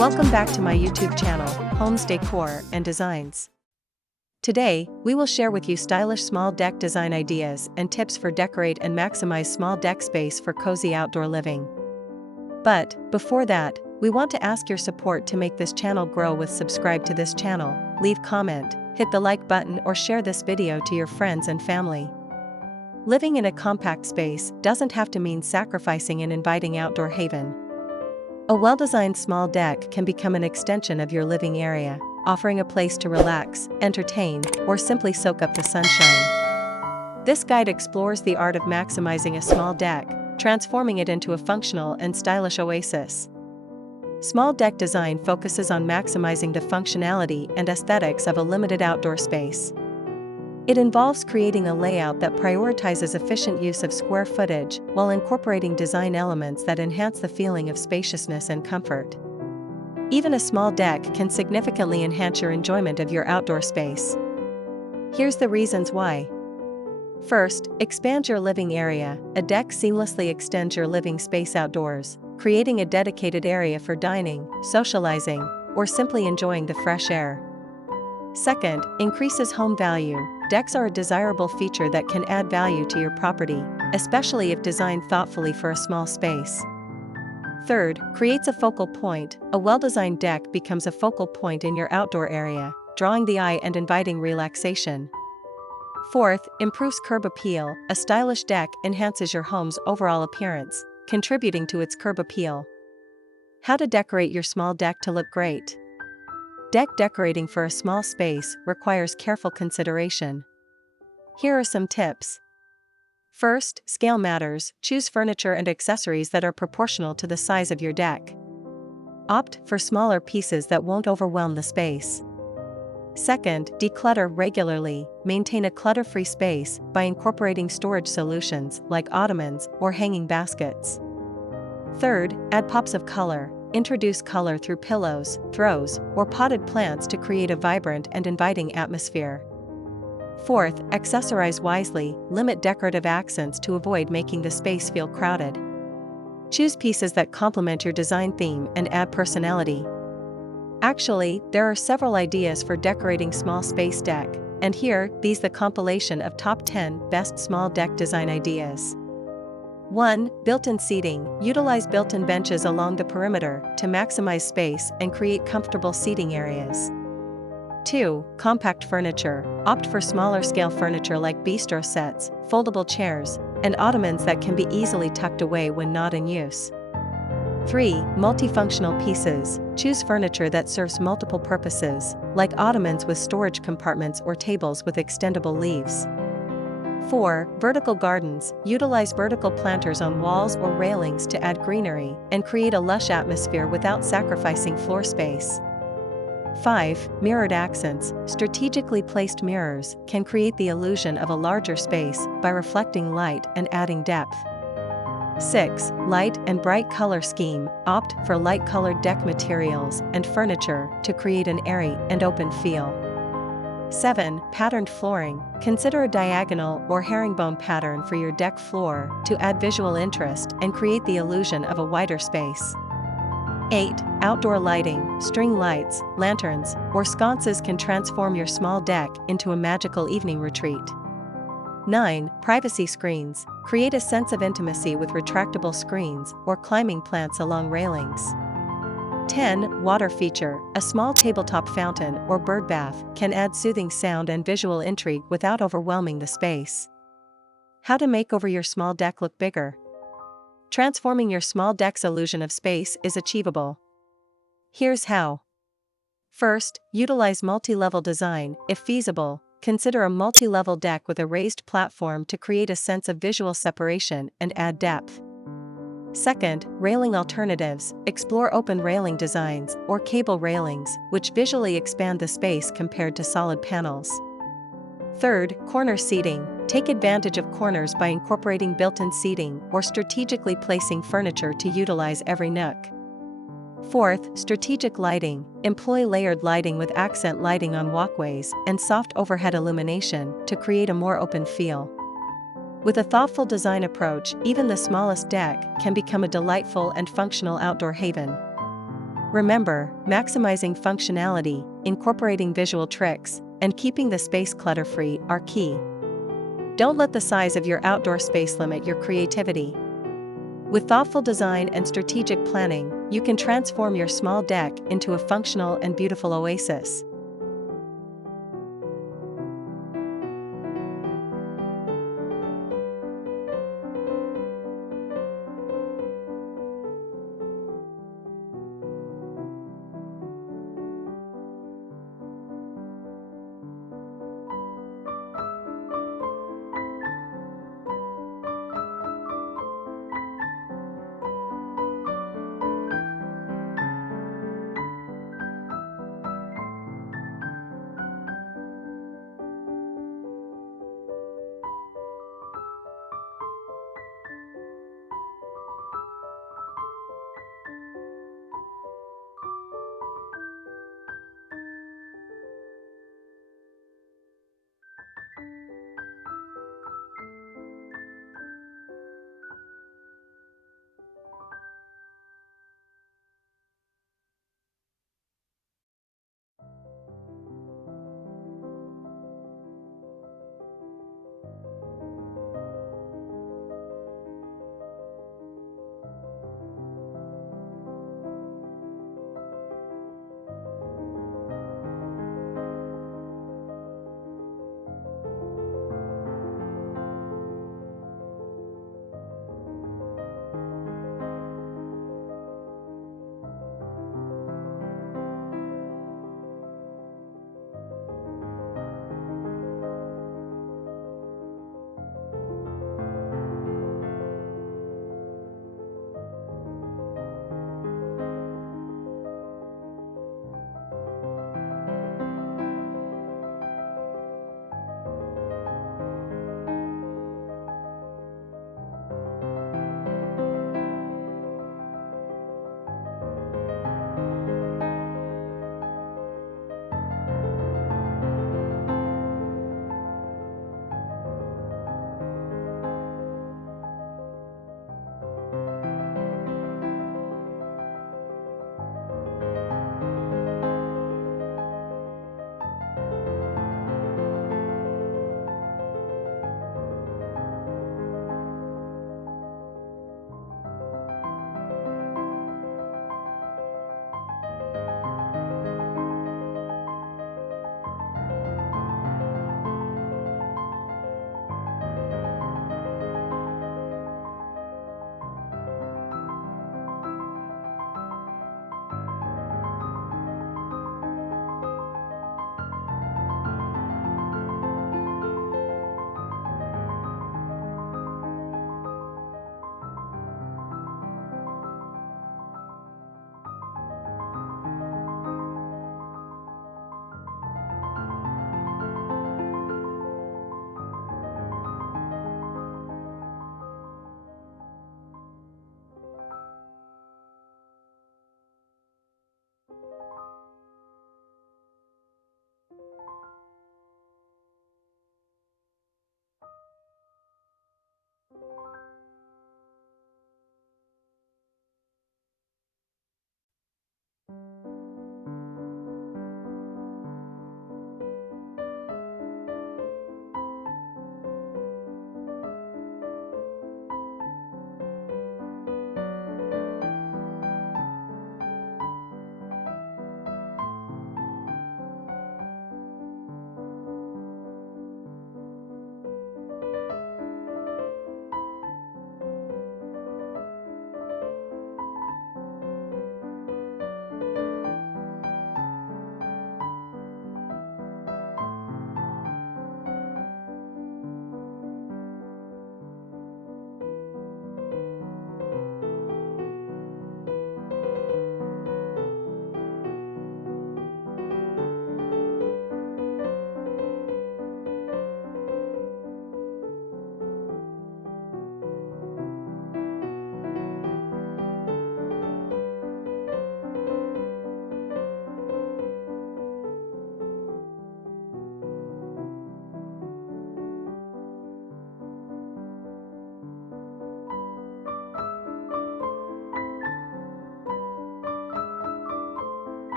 Welcome back to my YouTube channel, Homes Decor and Designs. Today, we will share with you stylish small deck design ideas and tips for decorate and maximize small deck space for cozy outdoor living. But, before that, we want to ask your support to make this channel grow with subscribe to this channel, leave comment, hit the like button or share this video to your friends and family. Living in a compact space doesn't have to mean sacrificing an inviting outdoor haven. A well-designed small deck can become an extension of your living area, offering a place to relax, entertain, or simply soak up the sunshine. This guide explores the art of maximizing a small deck, transforming it into a functional and stylish oasis. Small deck design focuses on maximizing the functionality and aesthetics of a limited outdoor space. It involves creating a layout that prioritizes efficient use of square footage while incorporating design elements that enhance the feeling of spaciousness and comfort. Even a small deck can significantly enhance your enjoyment of your outdoor space. Here's the reasons why. First, expand your living area. A deck seamlessly extends your living space outdoors, creating a dedicated area for dining, socializing, or simply enjoying the fresh air. Second, increases home value. Decks are a desirable feature that can add value to your property, especially if designed thoughtfully for a small space. Third, creates a focal point. A well-designed deck becomes a focal point in your outdoor area, drawing the eye and inviting relaxation. Fourth, improves curb appeal. A stylish deck enhances your home's overall appearance, contributing to its curb appeal. How to decorate your small deck to look great. Deck decorating for a small space requires careful consideration. Here are some tips. First, scale matters. Choose furniture and accessories that are proportional to the size of your deck. Opt for smaller pieces that won't overwhelm the space. Second, declutter regularly. Maintain a clutter-free space by incorporating storage solutions like ottomans or hanging baskets. Third, add pops of color. Introduce color through pillows, throws, or potted plants to create a vibrant and inviting atmosphere. Fourth, accessorize wisely. Limit decorative accents to avoid making the space feel crowded. Choose pieces that complement your design theme and add personality. Actually, there are several ideas for decorating small space deck, and here, these the compilation of top 10 best small deck design ideas. 1. Built-in seating. Utilize built-in benches along the perimeter to maximize space and create comfortable seating areas. 2. Compact furniture. Opt for smaller scale furniture like bistro sets, foldable chairs, and ottomans that can be easily tucked away when not in use. 3. Multifunctional pieces. Choose furniture that serves multiple purposes, like ottomans with storage compartments or tables with extendable leaves. 4. Vertical gardens. Utilize vertical planters on walls or railings to add greenery and create a lush atmosphere without sacrificing floor space. 5. Mirrored accents. Strategically placed mirrors can create the illusion of a larger space by reflecting light and adding depth. 6. Light and bright color scheme. Opt for light-colored deck materials and furniture to create an airy and open feel. 7. Patterned flooring. Consider a diagonal or herringbone pattern for your deck floor to add visual interest and create the illusion of a wider space. 8. Outdoor lighting. String lights, lanterns, or sconces can transform your small deck into a magical evening retreat. 9. Privacy screens. Create a sense of intimacy with retractable screens or climbing plants along railings. 10. Water feature. A small tabletop fountain or bird bath can add soothing sound and visual intrigue without overwhelming the space. How to make over your small deck look bigger. Transforming your small deck's illusion of space is achievable. Here's how. First, utilize multi-level design. If feasible, consider a multi-level deck with a raised platform to create a sense of visual separation and add depth. Second, railing alternatives. Explore open railing designs or cable railings, which visually expand the space compared to solid panels. Third, corner seating. Take advantage of corners by incorporating built-in seating or strategically placing furniture to utilize every nook. Fourth, strategic lighting. Employ layered lighting with accent lighting on walkways and soft overhead illumination to create a more open feel. With a thoughtful design approach, even the smallest deck can become a delightful and functional outdoor haven. Remember, maximizing functionality, incorporating visual tricks, and keeping the space clutter-free are key. Don't let the size of your outdoor space limit your creativity. With thoughtful design and strategic planning, you can transform your small deck into a functional and beautiful oasis.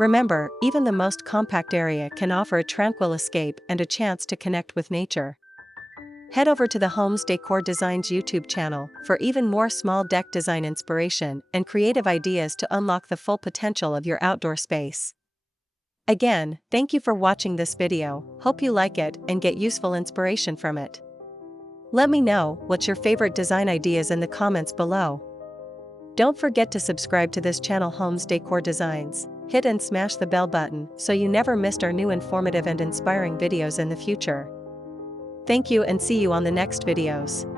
Remember, even the most compact area can offer a tranquil escape and a chance to connect with nature. Head over to the Homes Decor Designs YouTube channel for even more small deck design inspiration and creative ideas to unlock the full potential of your outdoor space. Again, thank you for watching this video, hope you like it and get useful inspiration from it. Let me know what's your favorite design ideas in the comments below. Don't forget to subscribe to this channel Homes Decor Designs, hit and smash the bell button so you never missed our new informative and inspiring videos in the future. Thank you and see you on the next videos.